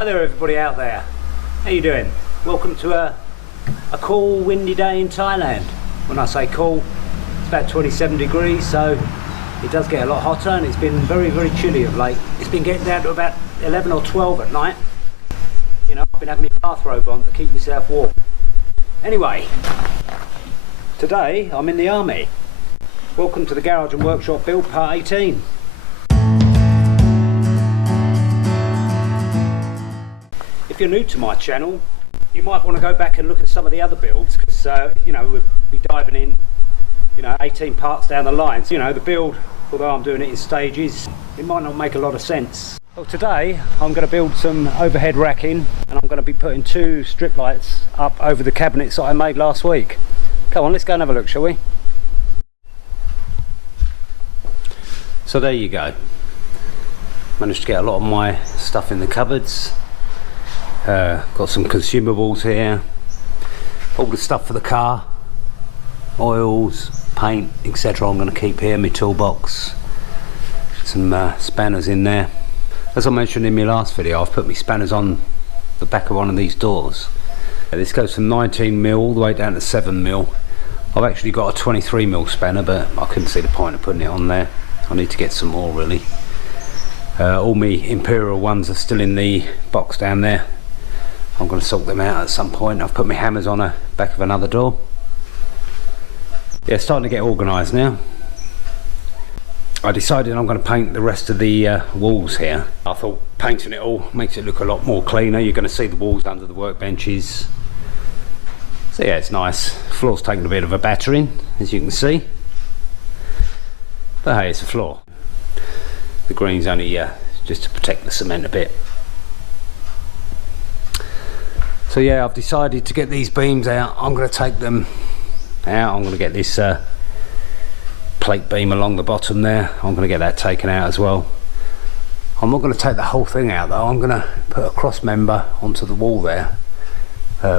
Hi there everybody out there, how you doing? Welcome to a cool windy day in Thailand. When I say cool, it's about 27 degrees, so it does get a lot hotter, and it's been very chilly of late. It's been getting down to about 11 or 12 at night. You know, I've been having my bathrobe on to keep myself warm. Anyway, today I'm in the army. Welcome to the Garage and Workshop build part 18. If you're new to my channel, you might want to go back and look at some of the other builds, because you know, we'll be diving in, you know, 18 parts down the line. So, you know, the build, although I'm doing it in stages, it might not make a lot of sense. Well, today I'm going to build some overhead racking, and I'm going to be putting 2 strip lights up over the cabinets that I made last week. Come on, let's go and have a look, shall we? So there you go. Managed to get a lot of my stuff in the cupboards. Got some consumables here, all the stuff for the car, oils, paint, etc. I'm going to keep here, my toolbox, some spanners in there. As I mentioned in my last video, I've put my spanners on the back of one of these doors. This goes from 19mm all the way down to 7mm. I've actually got a 23mm spanner, but I couldn't see the point of putting it on there. I need to get some more really. All my Imperial ones are still in the box down there. I'm going to sort them out at some point. I've put my hammers on the back of another door. Yeah, starting to get organised now. I decided I'm going to paint the rest of the walls here. I thought painting it all makes it look a lot more cleaner. You're going to see the walls under the workbenches. So yeah, it's nice. Floor's taking a bit of a battering, as you can see. But hey, it's a floor. The green's only just to protect the cement a bit. So yeah, I've decided to get these beams out. I'm going to take them out. I'm going to get this plate beam along the bottom there. I'm going to get that taken out as well. I'm not going to take the whole thing out though. I'm going to put a cross member onto the wall there,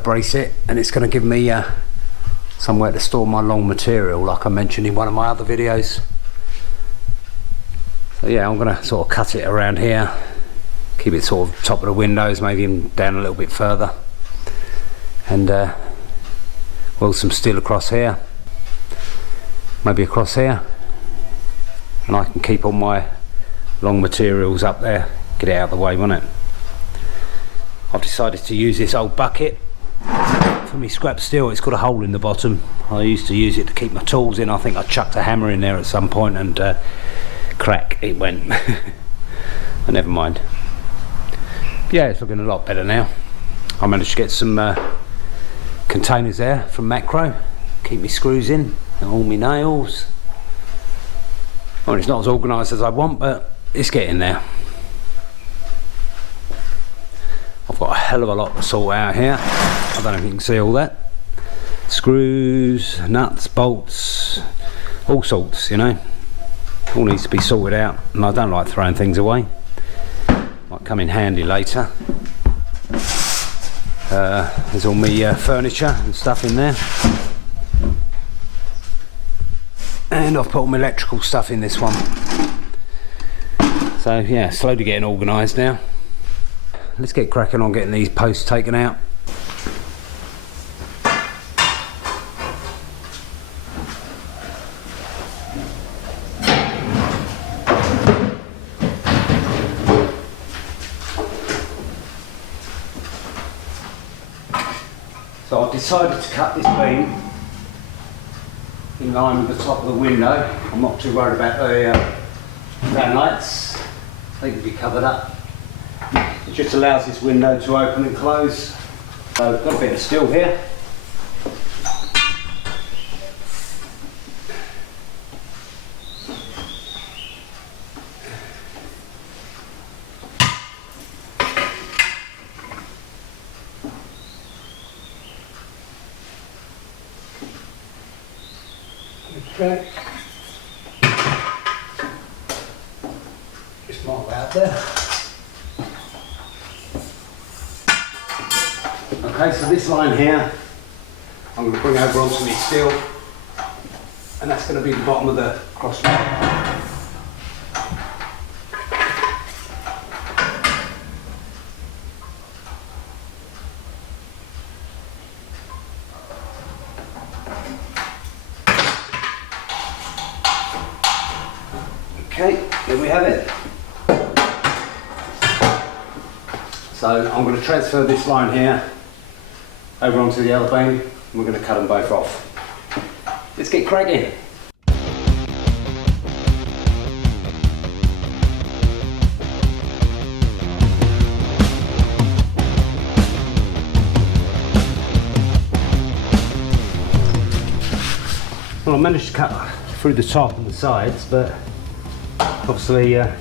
brace it, and it's going to give me somewhere to store my long material, like I mentioned in one of my other videos. So yeah, I'm going to sort of cut it around here, keep it sort of top of the windows, maybe even down a little bit further, and weld some steel across here, maybe across here, and I can keep all my long materials up there, get it out of the way, won't it? I've decided to use this old bucket for me scrap steel. It's got a hole in the bottom. I used to use it to keep my tools in. I think I chucked a hammer in there at some point and crack, it went. But never mind. Yeah, it's looking a lot better now. I managed to get some containers there from Macro, keep my screws in and all my nails. I mean, it's not as organised as I want, but it's getting there. I've got a hell of a lot to sort out here. I don't know if you can see all that. Screws, nuts, bolts, all sorts, you know. All needs to be sorted out, and I don't like throwing things away. Might come in handy later. There's all my furniture and stuff in there, and I've put all my electrical stuff in this one. So yeah, slowly getting organised now. Let's get cracking on getting these posts taken out. So I've decided to cut this beam in line with the top of the window. I'm not too worried about the fan lights. They can be covered up. It just allows this window to open and close. So I've got a bit of steel here. Okay. Just mark that out there. Okay, so this line here, I'm going to bring over onto my steel, and that's going to be the bottom of the cross line. Okay, there we have it. So I'm going to transfer this line here over onto the other beam. We're going to cut them both off. Let's get cracking. Well, I managed to cut through the top and the sides, but obviously you got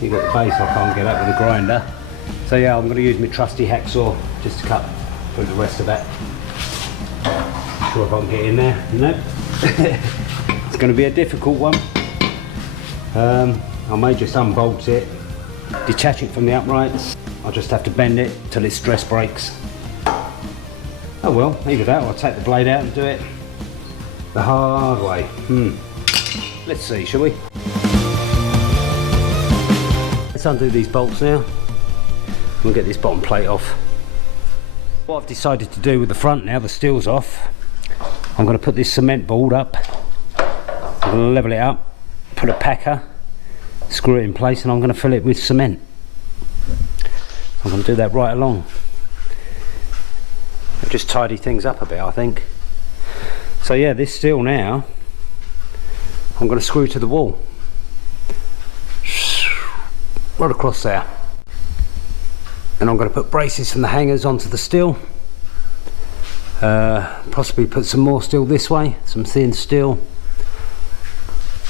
the base, I can't get up with a grinder. So yeah, I'm going to use my trusty hacksaw just to cut through the rest of that. Not sure if I can get in there. Nope. It's going to be a difficult one. I may just unbolt it, detach it from the uprights. I'll just have to bend it till it stress breaks. Oh well, either that or I'll take the blade out and do it the hard way. Let's see, shall we? Let's undo these bolts now. We'll get this bottom plate off. What I've decided to do with the front now, the steel's off, I'm going to put this cement board up. I'm going to level it up, put a packer, screw it in place, and I'm going to fill it with cement. I'm going to do that right along. It'll just tidy things up a bit, I think. So yeah, this steel now, I'm going to screw to the wall. Right across there. And I'm going to put braces from the hangers onto the steel. Possibly put some more steel this way, some thin steel.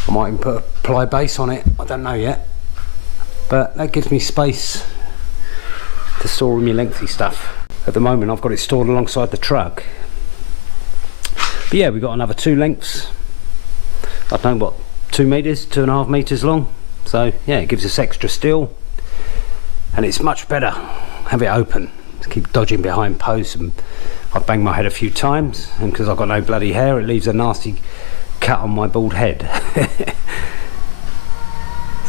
I might even put a ply base on it, I don't know yet. But that gives me space to store all my lengthy stuff. At the moment I've got it stored alongside the truck. But yeah, we've got another 2 lengths. I don't know what, 2 meters, 2.5 meters long. So yeah, it gives us extra steel. And it's much better, have it open. Keep dodging behind posts, and I've banged my head a few times, and because I've got no bloody hair, it leaves a nasty cut on my bald head.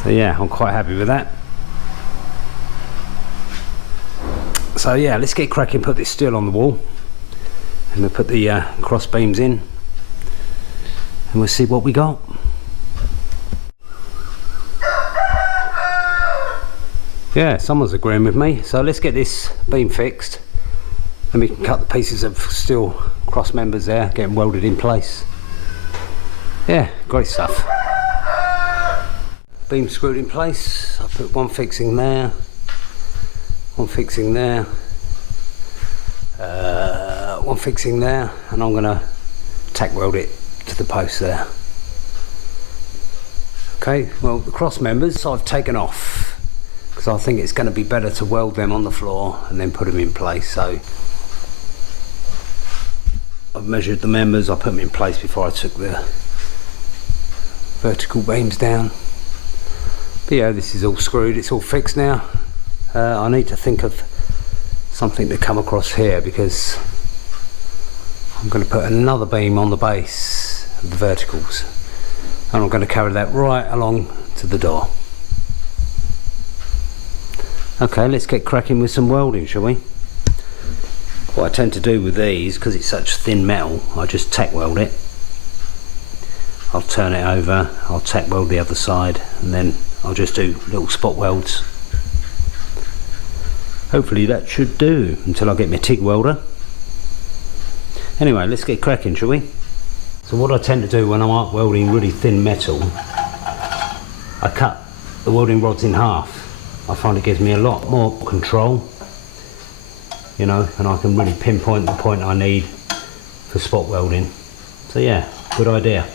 So yeah, I'm quite happy with that. So yeah, let's get cracking, put this steel on the wall. And we'll put the cross beams in, and we'll see what we got. Yeah, someone's agreeing with me, so let's get this beam fixed, and we can cut the pieces of steel cross members there, get them welded in place. Yeah, great stuff. Beam screwed in place. I put one fixing there, one fixing there, one fixing there, and I'm going to tack weld it to the post there. Okay, well the cross members I've taken off because I think it's going to be better to weld them on the floor and then put them in place. So I've measured the members, I put them in place before I took the vertical beams down. But yeah, this is all screwed, it's all fixed now. I need to think of something to come across here, because I'm going to put another beam on the base of the verticals, and I'm going to carry that right along to the door. Okay, let's get cracking with some welding, shall we? What I tend to do with these, because it's such thin metal, I just tack weld it. I'll turn it over, I'll tack weld the other side, and then I'll just do little spot welds. Hopefully that should do until I get my TIG welder. Anyway, let's get cracking, shall we? So what I tend to do when I'm arc welding really thin metal, I cut the welding rods in half. I find it gives me a lot more control, you know, and I can really pinpoint the point I need for spot welding. So yeah, good idea.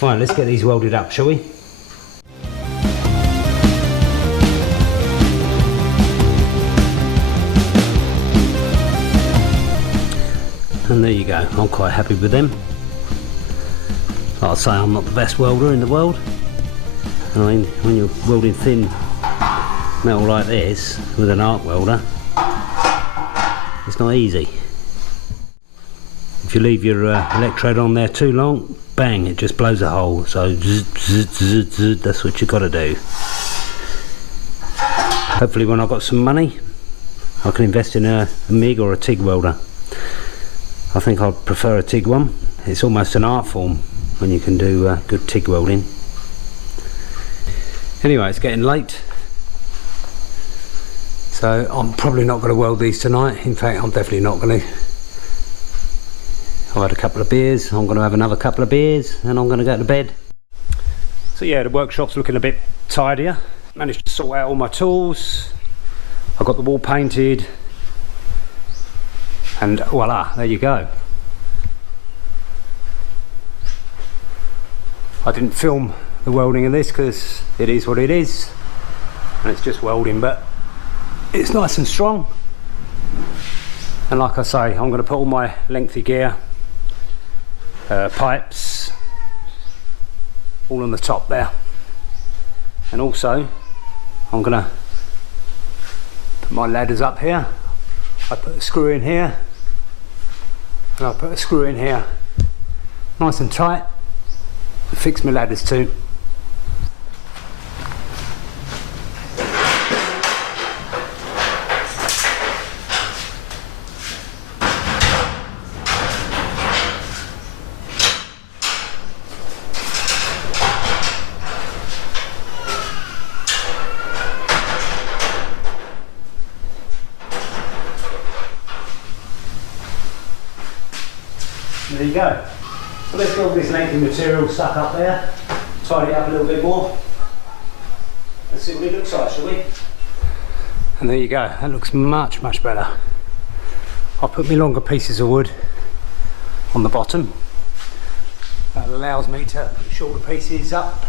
Right, let's get these welded up, shall we? And there you go, I'm quite happy with them. Like I say, I'm not the best welder in the world. I mean, when you're welding thin metal like this with an arc welder, it's not easy. If you leave your electrode on there too long, bang, it just blows a hole. So zzz, zzz, zzz, zzz, that's what you've got to do. Hopefully when I've got some money, I can invest in a MIG or a TIG welder. I think I'd prefer a TIG one. It's almost an art form when you can do good TIG welding. Anyway, it's getting late, so I'm probably not going to weld these tonight. In fact, I'm definitely not going to. I've had a couple of beers, I'm going to have another couple of beers, and I'm going to go to bed. So yeah, the workshop's looking a bit tidier. Managed to sort out all my tools. I got the wall painted, and voila, there you go. I didn't film the welding of this because it is what it is, and it's just welding, but it's nice and strong. And like I say, I'm going to put all my lengthy gear, pipes, all on the top there, and also I'm going to put my ladders up here. I put a screw in here, and I put a screw in here, nice and tight. Fix my ladders too. There you go. So let's get all this lengthy material stuck up there, tidy it up a little bit more. Let's see what it looks like, shall we? And there you go, that looks much, much better. I'll put my longer pieces of wood on the bottom. That allows me to put shorter pieces up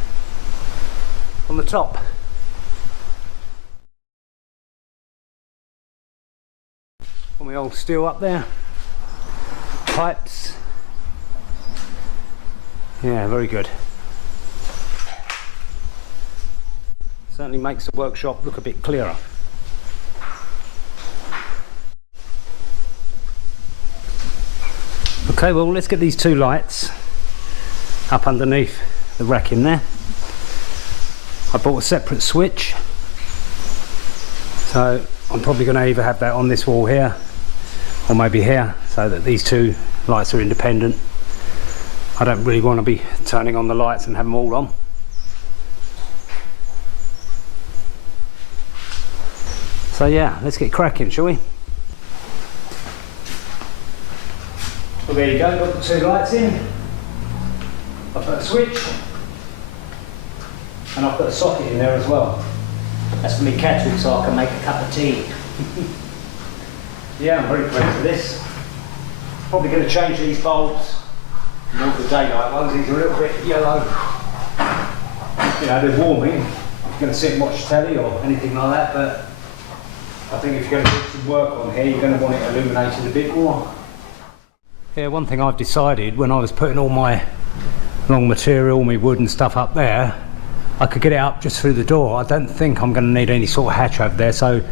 on the top. Put my old steel up there, pipes. Yeah, very good. Certainly makes the workshop look a bit clearer. Okay, well, let's get these two lights up underneath the rack in there. I bought a separate switch, so I'm probably going to either have that on this wall here or maybe here, so that these two lights are independent. I don't really want to be turning on the lights and have them all on. So yeah, let's get cracking, shall we? Well, there you go, got the two lights in. I've put a switch, and I've put a socket in there as well. That's for me kettle, so I can make a cup of tea. Yeah, I'm very pleased with this. Probably going to change these bulbs. More the daylight ones, these are a little bit yellow. You know, they're warming. If you're going to sit and watch telly or anything like that, but I think if you're going to do some work on here, you're going to want it illuminated a bit more. Yeah, one thing I've decided when I was putting all my long material, my wood and stuff up there, I could get it up just through the door. I don't think I'm going to need any sort of hatch over there, so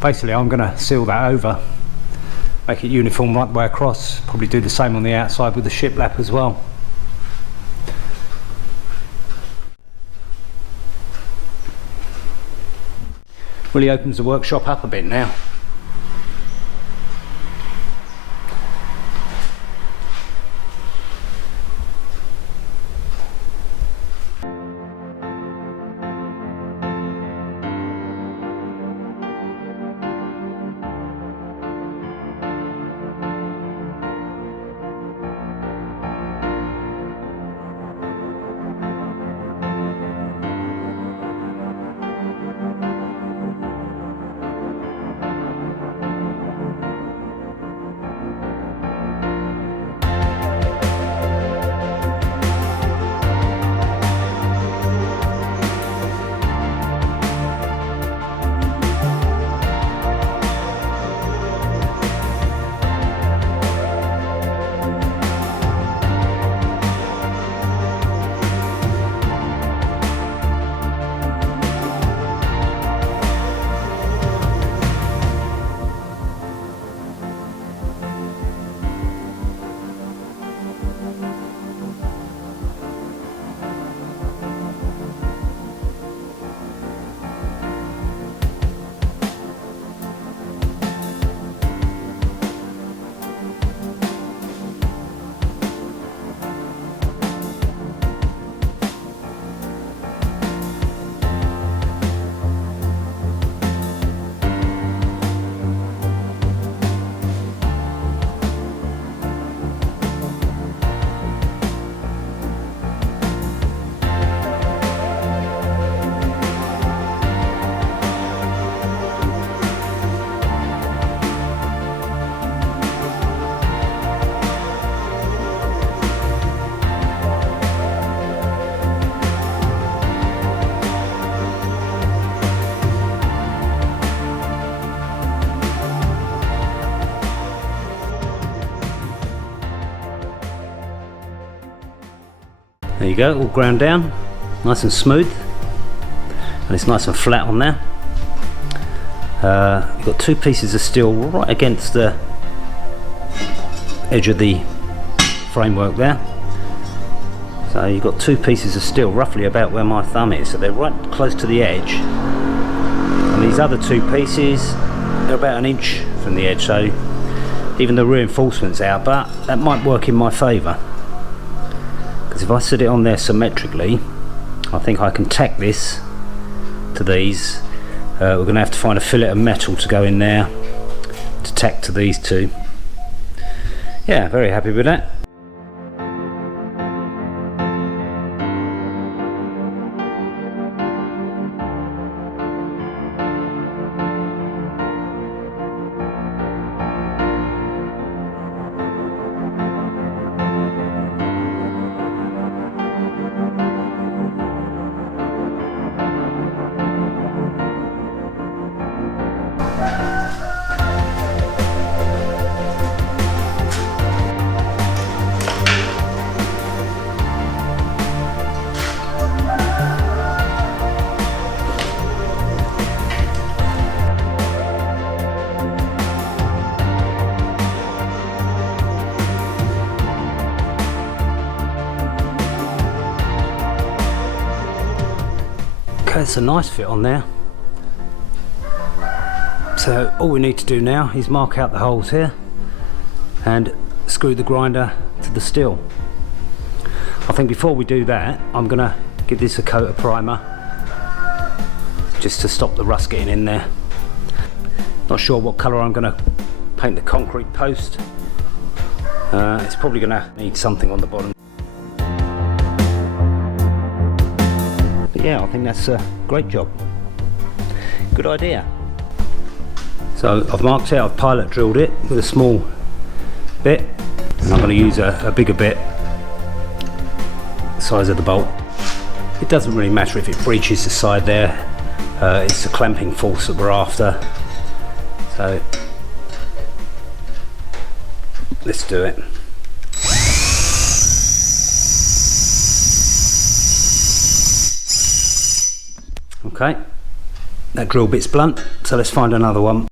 basically I'm going to seal that over. Make it uniform right the way across. Probably do the same on the outside with the shiplap as well. Really opens the workshop up a bit now. There you go, all ground down, nice and smooth, and it's nice and flat on there. You've got two pieces of steel right against the edge of the framework there. So you've got two pieces of steel roughly about where my thumb is, so they're right close to the edge. And these other two pieces, they're about an inch from the edge, so even the reinforcement's out, but that might work in my favour. Because if I sit it on there symmetrically, I think I can tack this to these. We're going to have to find a fillet of metal to go in there to tack to these two. Yeah, very happy with that. Okay, it's a nice fit on there. So all we need to do now is mark out the holes here and screw the grinder to the steel. I think before we do that, I'm gonna give this a coat of primer just to stop the rust getting in there. Not sure what colour I'm gonna paint the concrete post. It's probably gonna need something on the bottom. Yeah, I think that's a great job. Good idea. So I've marked out, I've pilot drilled it with a small bit, and I'm going to use a bigger bit, the size of the bolt. It doesn't really matter if it breaches the side there, it's the clamping force that we're after. So let's do it. Okay, that drill bit's blunt, so let's find another one.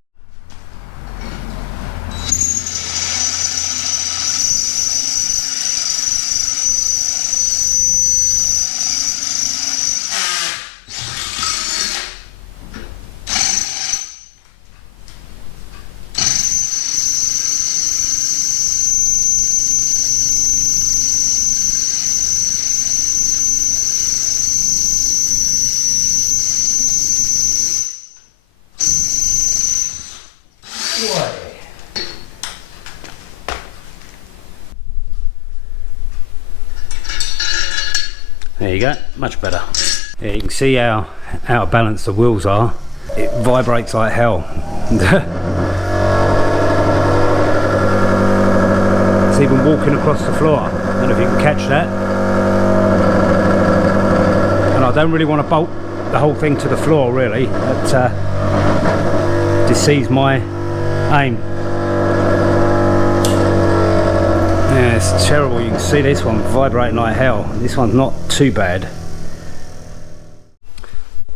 There you go, much better. Yeah, you can see how out of balance the wheels are. It vibrates like hell. It's even walking across the floor. I don't know if you can catch that. And I don't really want to bolt the whole thing to the floor really. That deceives my aim. Yeah, it's terrible. You can see this one vibrating like hell. This one's not too bad.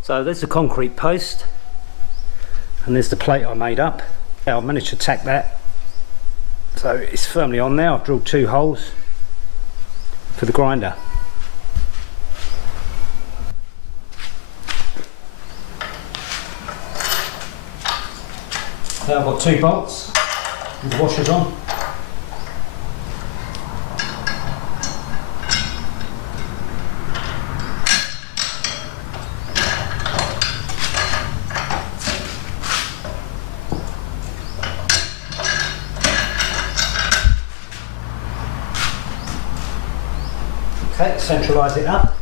So there's the concrete post, and there's the plate I made up. Yeah, I've managed to tack that, so it's firmly on there. I've drilled 2 holes for the grinder. Now I've got 2 bolts with the washers on. Okay, centralise it up,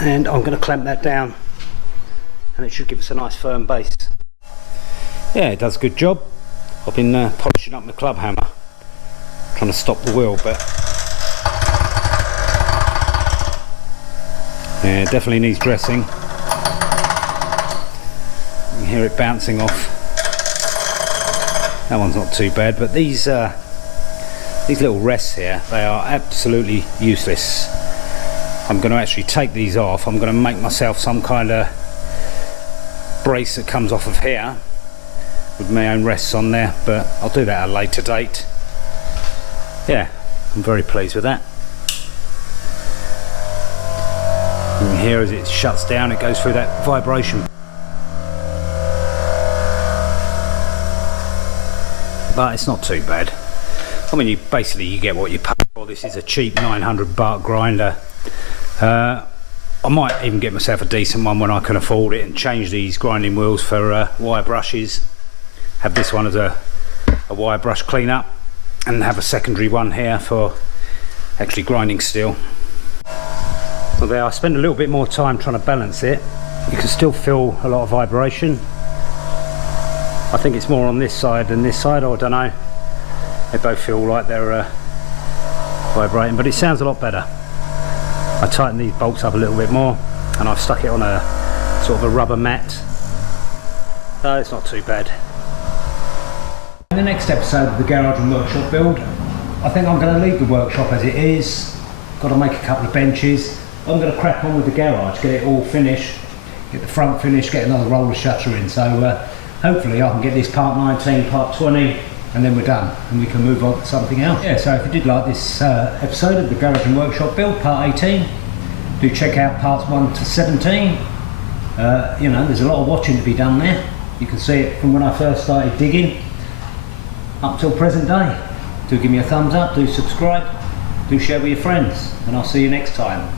and I'm going to clamp that down, and it should give us a nice firm base. Yeah, it does a good job. I've been polishing up my club hammer, trying to stop the wheel, but yeah, it definitely needs dressing. You can hear it bouncing off. That one's not too bad, but these These little rests here, they are absolutely useless. I'm going to actually take these off. I'm going to make myself some kind of brace that comes off of here with my own rests on there, but I'll do that at a later date. Yeah, I'm very pleased with that. And here, as it shuts down, it goes through that vibration. But it's not too bad. I mean, you get what you pay for. This is a cheap 900 baht grinder. I might even get myself a decent one when I can afford it and change these grinding wheels for wire brushes. Have this one as a wire brush cleanup and have a secondary one here for actually grinding steel. Well, there, I spent a little bit more time trying to balance it. You can still feel a lot of vibration. I think it's more on this side than this side, or I don't know. They both feel like they're vibrating, but it sounds a lot better. I tightened these bolts up a little bit more and I've stuck it on a sort of a rubber mat. So it's not too bad. In the next episode of the garage and workshop build, I think I'm going to leave the workshop as it is. Got to make a couple of benches. I'm going to crack on with the garage, get it all finished, get the front finished, get another roller shutter in. So hopefully I can get this part 19, part 20, and then we're done and we can move on to something else. Yeah, so if you did like this episode of the garage and workshop build, part 18, do check out parts 1 to 17. You know, there's a lot of watching to be done there. You can see it from when I first started digging up till present day. Do give me a thumbs up, do subscribe, do share with your friends, and I'll see you next time.